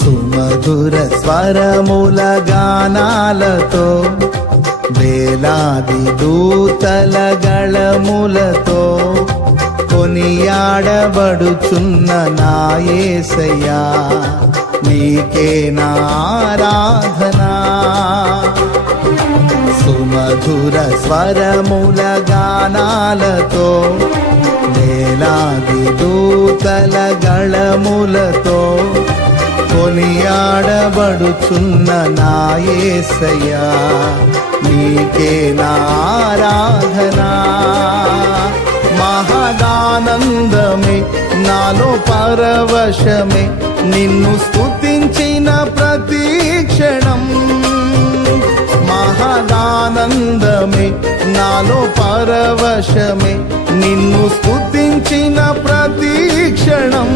సుమధుర స్వరముల గానాలతో వేలాది దూతల గళములతో కొనియాడబడుచున్న నా యేసయ్యా నీకే నా ఆరాధనా. సుమధుర స్వరముల గానాలతో వేలాది దూతల గళములతో కొనియాడబడుచున్న నా యేసయ్యా నీకే నా ఆరాధనా. మహదానందమే నాలో పరవశమే నిన్ను స్తుతించిన ప్రతి క్షణం. మహదానందమే నాలో పరవశమే నిన్ను స్తుతించిన ప్రతి క్షణం.